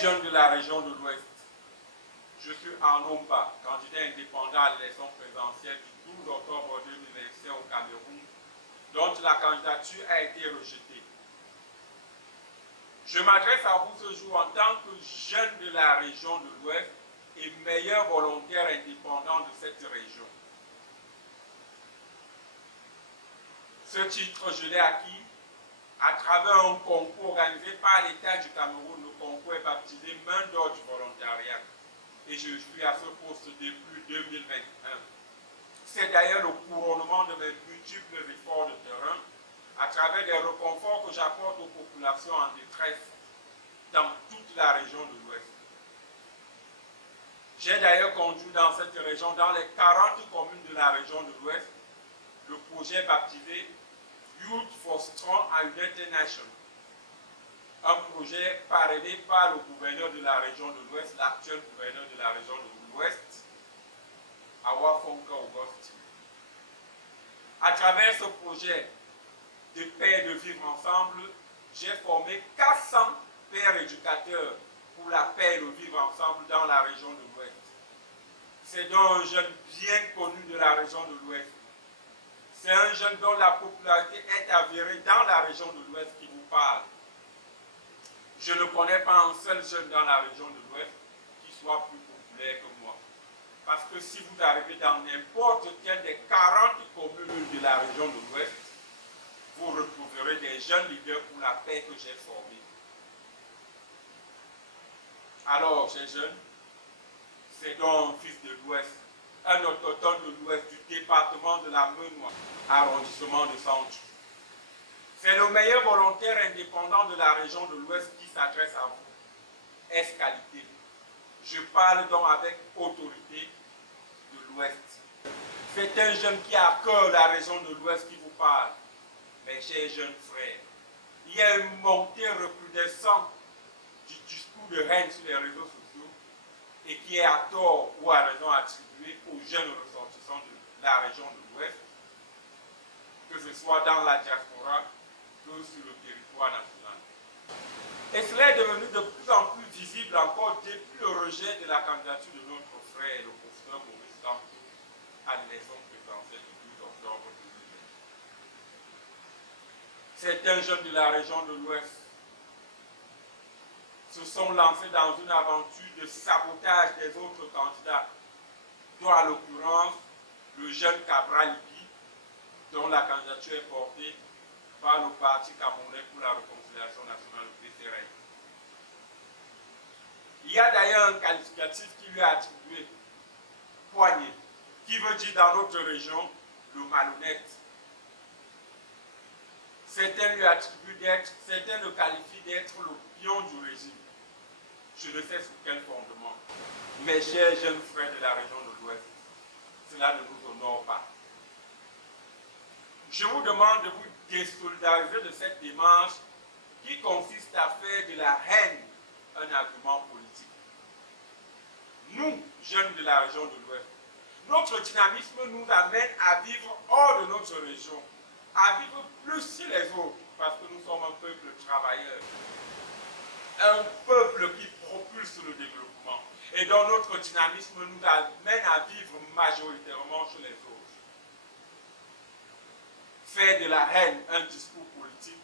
jeunes de la région de l'Ouest, je suis Arnaud Mba, candidat indépendant à l'élection présidentielle du 12 octobre 2025 au Cameroun, dont la candidature a été rejetée. Je m'adresse à vous ce jour en tant que jeune de la région de l'Ouest et meilleur volontaire indépendant de cette région. Ce titre, je l'ai acquis à travers un concours organisé par l'État du Cameroun. Le concours est baptisé Main d'or du volontariat. Et je suis à ce poste depuis 2021. C'est d'ailleurs le couronnement de mes multiples efforts de terrain à travers des reconforts que j'apporte aux populations en détresse dans toute la région de l'Ouest. J'ai d'ailleurs conduit dans cette région, dans les 40 communes de la région de l'Ouest, le projet baptisé Youth for Strong and United Nation. Un projet parrainé par le gouverneur de la région de l'Ouest, l'actuel gouverneur de la région de l'Ouest, Awa Fonka Auguste. À travers ce projet de paix et de vivre ensemble, j'ai formé 400 pères éducateurs pour la paix et le vivre ensemble dans la région de l'Ouest. C'est donc un jeune bien connu de la région de l'Ouest. C'est un jeune dont la popularité est avérée dans la région de l'Ouest qui vous parle. Je ne connais pas un seul jeune dans la région de l'Ouest qui soit plus populaire que moi. Parce que si vous arrivez dans n'importe quelle des 40 communes de la région de l'Ouest, vous retrouverez des jeunes leaders pour la paix que j'ai formés. Alors, ces jeunes, c'est donc un fils de l'Ouest, un autochtone de l'Ouest du département de la Menoie, arrondissement de Sanju. C'est le meilleur volontaire indépendant de la région de l'Ouest qui s'adresse à vous. Est-ce qualité? Je parle donc avec autorité de l'Ouest. C'est un jeune qui a à cœur la région de l'Ouest qui vous parle. Mes chers jeunes frères, il y a une montée recrudescente du discours de haine sur les réseaux sociaux et qui est à tort ou à raison attribuée aux jeunes ressortissants de la région de l'Ouest, que ce soit dans la diaspora que sur le territoire national. Et cela est devenu de plus en plus visible encore depuis le rejet de la candidature de notre frère, le professeur Maurice Kamto, à l'élection présidentielle du 12 octobre 2020. Certains jeunes de la région de l'Ouest se sont lancés dans une aventure de sabotage des autres candidats, dont à l'occurrence le jeune Cabral Libi, dont la candidature est portée par le Parti camerounais pour la réconciliation nationale, le PCRI. Il y a d'ailleurs un qualificatif qui lui est attribué, poignet, qui veut dire dans notre région le malhonnête. Certains lui attribuent d'être, certains le qualifient d'être le pion du régime. Je ne sais sur quel fondement. Mes chers jeunes frères de la région de l'Ouest, cela ne nous honore pas. Je vous demande de vous désolidariser de cette démarche qui consiste à faire de la haine un argument politique. Nous, jeunes de la région de l'Ouest, notre dynamisme nous amène à vivre hors de notre région, à vivre plus sur les autres, parce que nous sommes un peuple travailleur, un peuple qui propulse le développement, et dont notre dynamisme nous amène à vivre majoritairement chez les autres. Faire de la haine un discours politique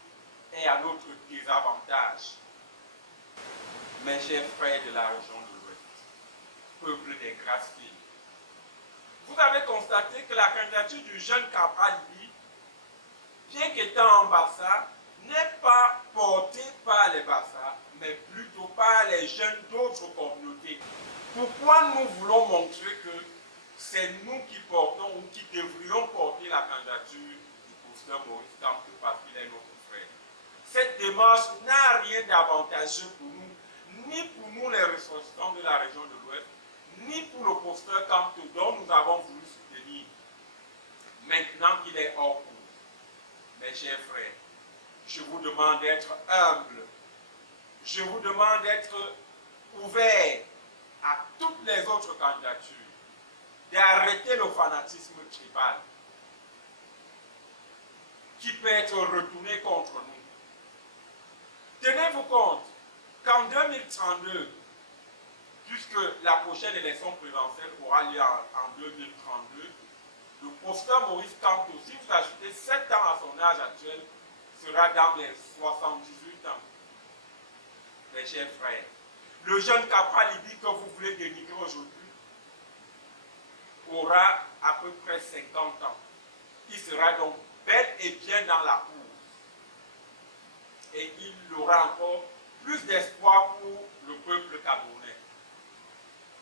est à notre désavantage. Mes chers frères de la région de l'Ouest, peuple des grâces filles, vous avez constaté que la candidature du jeune Cabral Libi, bien qu'étant en Bassa, n'est pas portée par les Bassa, mais plutôt par les jeunes d'autres communautés. Pourquoi nous voulons montrer que c'est nous qui portons ou qui devrions porter la candidature du professeur Maurice Kamto parce qu'il est notre frère? Cette démarche n'a rien d'avantageux pour nous, ni pour nous les ressortissants de la région de l'Ouest, ni pour le professeur Kamto dont nous avons voulu soutenir. Maintenant qu'il est hors cours, mes chers frères, je vous demande d'être humble. Je vous demande d'être ouvert à toutes les autres candidatures, d'arrêter le fanatisme tribal qui peut être retourné contre nous. Tenez-vous compte, qu'en 2032, puisque la prochaine élection présidentielle aura lieu en 2032, le professeur Maurice Kamto, si vous ajoutez 7 ans à son âge actuel, sera dans les 78 ans. Mes chers frères, le jeune Cabral Libye que vous voulez dénigrer aujourd'hui aura à peu près 50 ans. Il sera donc bel et bien dans la cour. Et il aura encore plus d'espoir pour le peuple camerounais.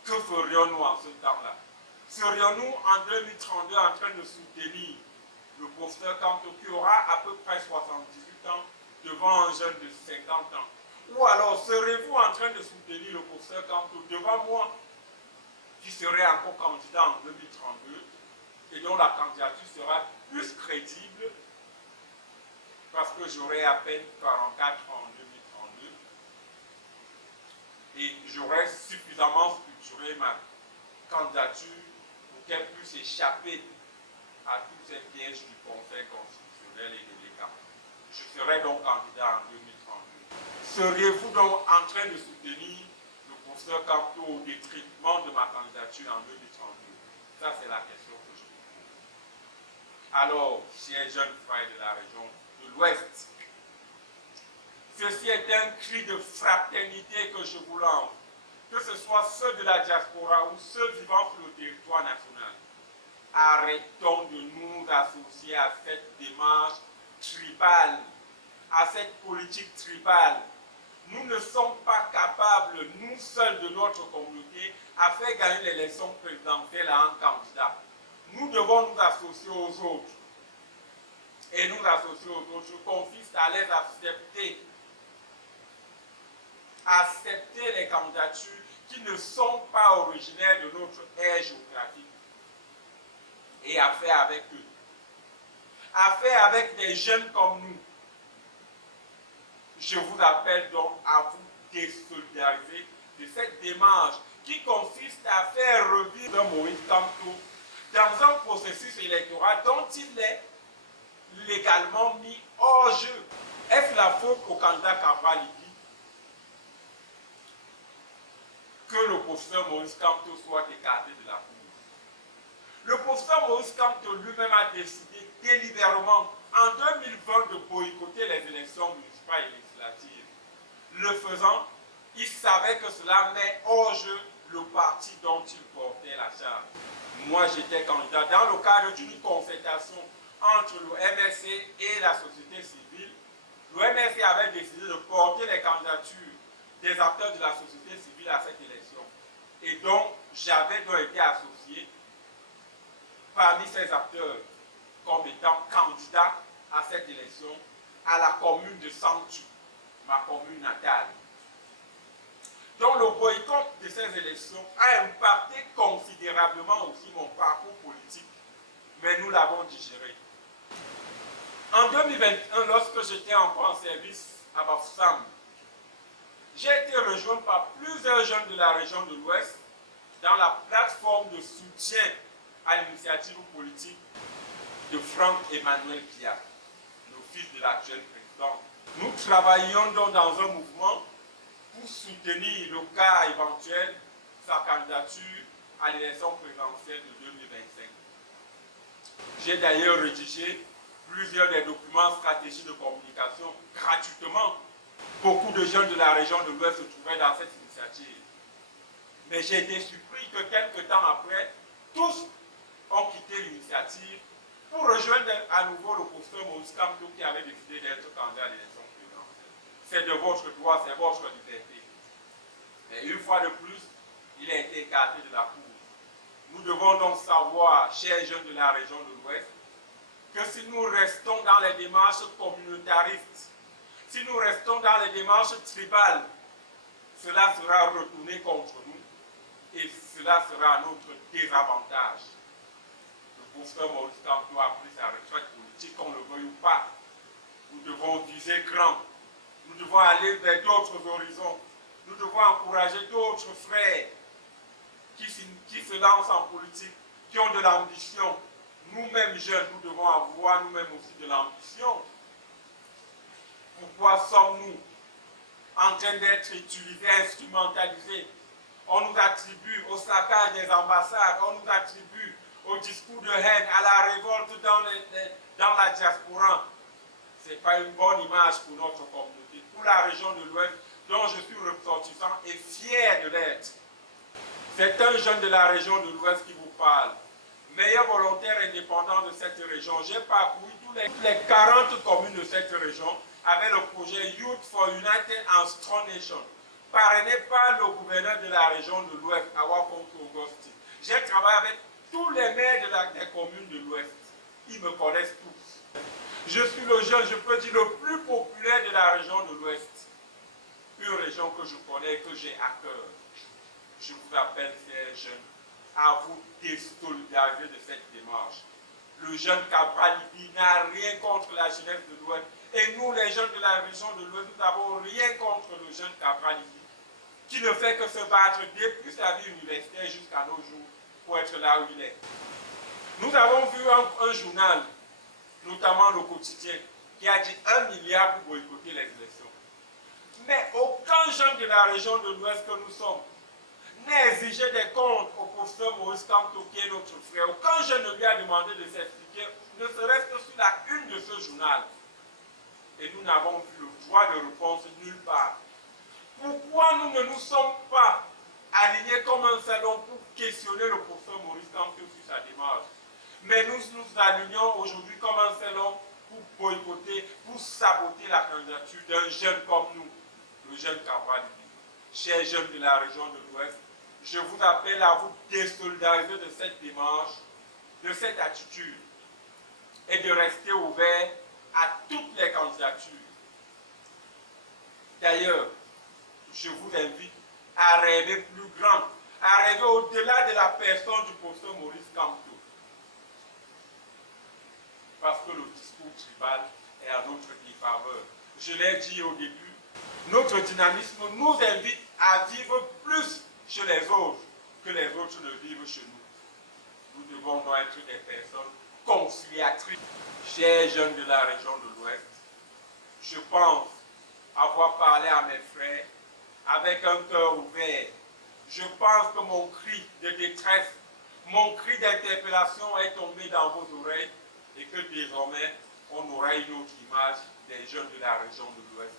Que ferions-nous en ce temps-là? Serions-nous en 2032 en train de soutenir le professeur Kamto qui aura à peu près 78 ans devant un jeune de 50 ans? Ou alors serez-vous en train de soutenir le professeur Kamto devant moi qui serait encore candidat en 2032 et dont la candidature sera plus crédible parce que j'aurai à peine 44 ans en 2032 et j'aurai suffisamment structuré ma candidature pour qu'elle puisse échapper à tous ces pièges du Conseil constitutionnel et de l'État. Je serai donc candidat en 2032. Seriez-vous donc en train de soutenir le professeur Kamto au détriment de ma candidature en 2032? Ça, c'est la question que je vous pose. Alors, chers jeunes frères de la région de l'Ouest, ceci est un cri de fraternité que je vous lance, que ce soit ceux de la diaspora ou ceux vivant sur le territoire national. Arrêtons de nous associer à cette démarche tribale, à cette politique tribale. Nous ne sommes pas capables, nous seuls de notre communauté, à faire gagner l'élection présidentielle à un candidat. Nous devons nous associer aux autres. Et nous associer aux autres consiste à les accepter. Accepter les candidatures qui ne sont pas originaires de notre aire géographique. Et à faire avec eux. À faire avec des jeunes comme nous. Je vous appelle donc à vous désolidariser de cette démarche qui consiste à faire revivre Maurice Kamto dans un processus électoral dont il est légalement mis hors jeu. Est-ce la faute au candidat Cabral Libye que le professeur Maurice Kamto soit écarté de la cour? Le professeur Maurice Kamto lui-même a décidé délibérément en 2020 de boycotter les élections municipales et législatives. Le faisant, il savait que cela met hors jeu le parti dont il portait la charge. Moi, j'étais candidat dans le cadre d'une concertation entre le MRC et la société civile. Le MRC avait décidé de porter les candidatures des acteurs de la société civile à cette élection. Et donc, j'avais donc été associé parmi ces acteurs comme étant candidat à cette élection à la commune de Santu, ma commune natale. Donc le boycott de ces élections a impacté considérablement aussi mon parcours politique, mais nous l'avons digéré. En 2021, lorsque j'étais encore en service à Bafoussam, j'ai été rejoint par plusieurs jeunes de la région de l'Ouest dans la plateforme de soutien à l'initiative politique de Franck Emmanuel Biya, le fils de l'actuel président. Nous travaillions donc dans un mouvement pour soutenir le cas éventuel de sa candidature à l'élection présidentielle de 2025. J'ai d'ailleurs rédigé plusieurs des documents stratégiques de communication gratuitement. Beaucoup de jeunes de la région de l'Ouest se trouvaient dans cette initiative. Mais j'ai été surpris que quelques temps après, tous ont quitté l'initiative pour rejoindre à nouveau le professeur Maurice Kamto qui avait décidé d'être candidat à l'élection présidentielle. C'est de votre droit, c'est votre liberté. Mais une fois de plus, il a été écarté de la cour. Nous devons donc savoir, chers jeunes de la région de l'Ouest, que si nous restons dans les démarches communautaristes, si nous restons dans les démarches tribales, cela sera retourné contre nous et cela sera à notre désavantage. Le professeur Maurice Kamto a pris sa retraite politique, qu'on le veuille ou pas. Nous devons viser grand. Nous devons aller vers d'autres horizons. Nous devons encourager d'autres frères qui se lancent en politique, qui ont de l'ambition. Nous-mêmes jeunes, nous devons avoir nous-mêmes aussi de l'ambition. Pourquoi sommes-nous en train d'être utilisés, instrumentalisés. On nous attribue au saccage des ambassades, on nous attribue au discours de haine, à la révolte dans la diaspora. Ce n'est pas une bonne image pour notre communauté, pour la région de l'Ouest, dont je suis ressortissant et fier de l'être. C'est un jeune de la région de l'Ouest qui vous parle. Meilleur volontaire indépendant de cette région. J'ai parcouru toutes les 40 communes de cette région avec le projet Youth for United and Strong Nation, parrainé par le gouverneur de la région de l'Ouest, Awakonko Augusti. J'ai travaillé avec tous les maires des communes de l'Ouest. Ils me connaissent tous. Je suis le jeune, je peux dire, le plus populaire de la région de l'Ouest. Une région que je connais et que j'ai à cœur. Je vous appelle, ces jeunes, à vous désolidariser de cette démarche. Le jeune Cabral n'a rien contre la jeunesse de l'Ouest. Et nous, les jeunes de la région de l'Ouest, nous n'avons rien contre le jeune Cabral qui ne fait que se battre depuis sa vie universitaire jusqu'à nos jours pour être là où il est. Nous avons vu un journal, notamment le quotidien, qui a dit 1 milliard pour boycotter les élections. Mais aucun jeune de la région de l'Ouest que nous sommes n'a exigé des comptes au professeur Maurice Kamto, qui est notre frère. Aucun jeune ne lui a demandé de s'expliquer, ne serait-ce que sur la une de ce journal. Et nous n'avons vu le droit de réponse nulle part. Pourquoi nous ne nous sommes pas alignés comme un salon pour questionner le professeur Maurice Kamto sur sa démarche? Mais nous nous alignons aujourd'hui comme un salon pour boycotter, pour saboter la candidature d'un jeune comme nous, le jeune Cabral. Chers jeunes de la région de l'Ouest, je vous appelle à vous désolidariser de cette démarche, de cette attitude, et de rester ouvert à toutes les candidatures. D'ailleurs, je vous invite à rêver plus grand, à rêver au-delà de la personne du professeur Maurice Kamto. Parce que le discours tribal est à notre défaveur. Je l'ai dit au début, notre dynamisme nous invite à vivre plus chez les autres que les autres ne vivent chez nous. Nous devons donc être des personnes conciliatrices. Chers jeunes de la région de l'Ouest, je pense avoir parlé à mes frères avec un cœur ouvert. Je pense que mon cri de détresse, mon cri d'interpellation est tombé dans vos oreilles et que désormais, on aura une autre image des jeunes de la région de l'Ouest.